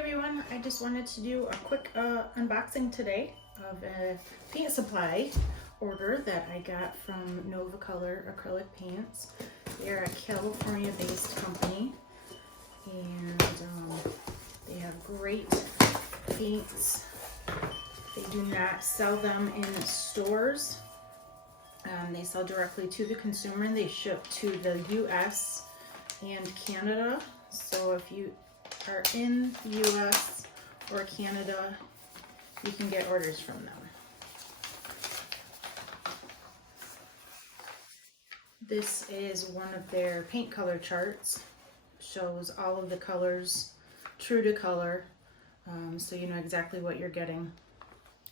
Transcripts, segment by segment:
everyone, I just wanted to do a quick unboxing today of a paint supply order that I got from Nova Color Acrylic Paints. They're a California based company and they have great paints. They do not sell them in stores. They sell directly to the consumer and they ship to the US and Canada. So if you are in the US or Canada, you can get orders from them. This is one of their paint color charts. Shows all of the colors true to color, so you know exactly what you're getting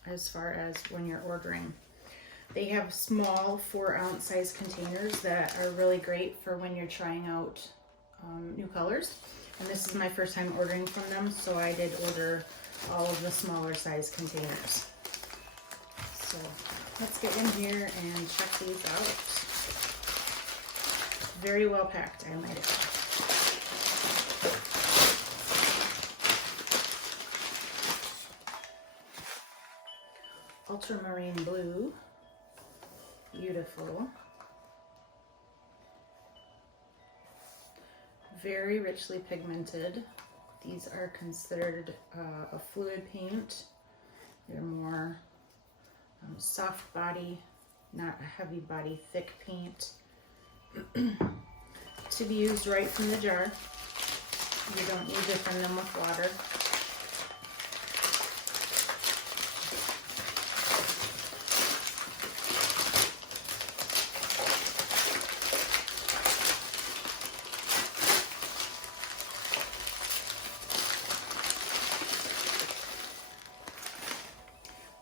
as far as when you're ordering. They have small 4-ounce size containers that are really great for when you're trying out new colors. And this is my first time ordering from them, so I did order all of the smaller size containers. So let's get in here and check these out. Very well packed, I might add. Ultramarine Blue, beautiful. Very richly pigmented. These are considered a fluid paint. They're more soft body, not a heavy body, thick paint. To be used right from the jar. You don't need to thin them with water.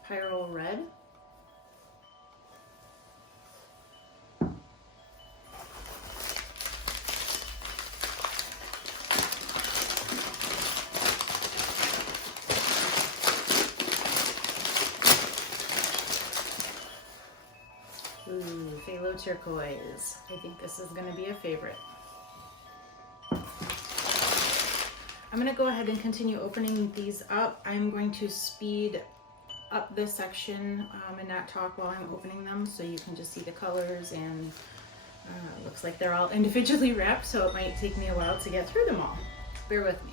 Pyro Red. Ooh, Pyro Red Turquoise. I think this is going to be a favorite. I'm going to go ahead and continue opening these up. I'm going to speed up this section and not talk while I'm opening them, so you can just see the colors, and looks like they're all individually wrapped, so it might take me a while to get through them all. Bear with me.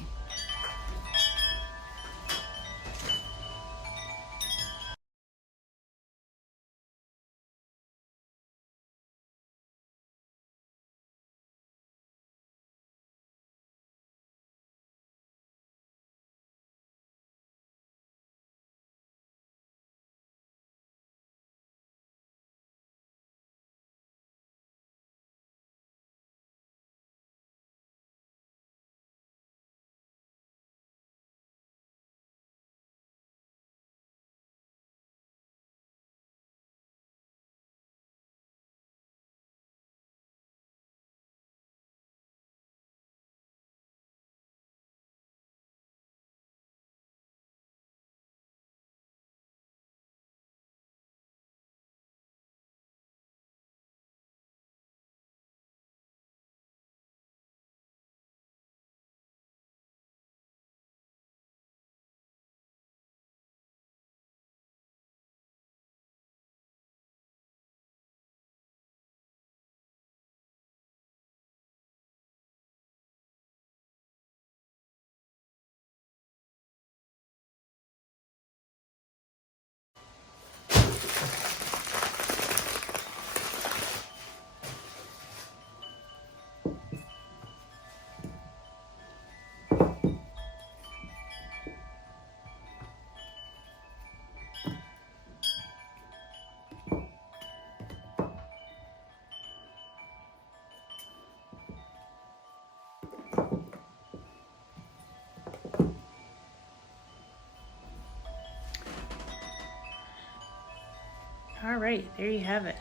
All right, there you have it.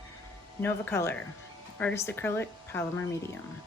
Nova Color, Artist Acrylic, Polymer Medium.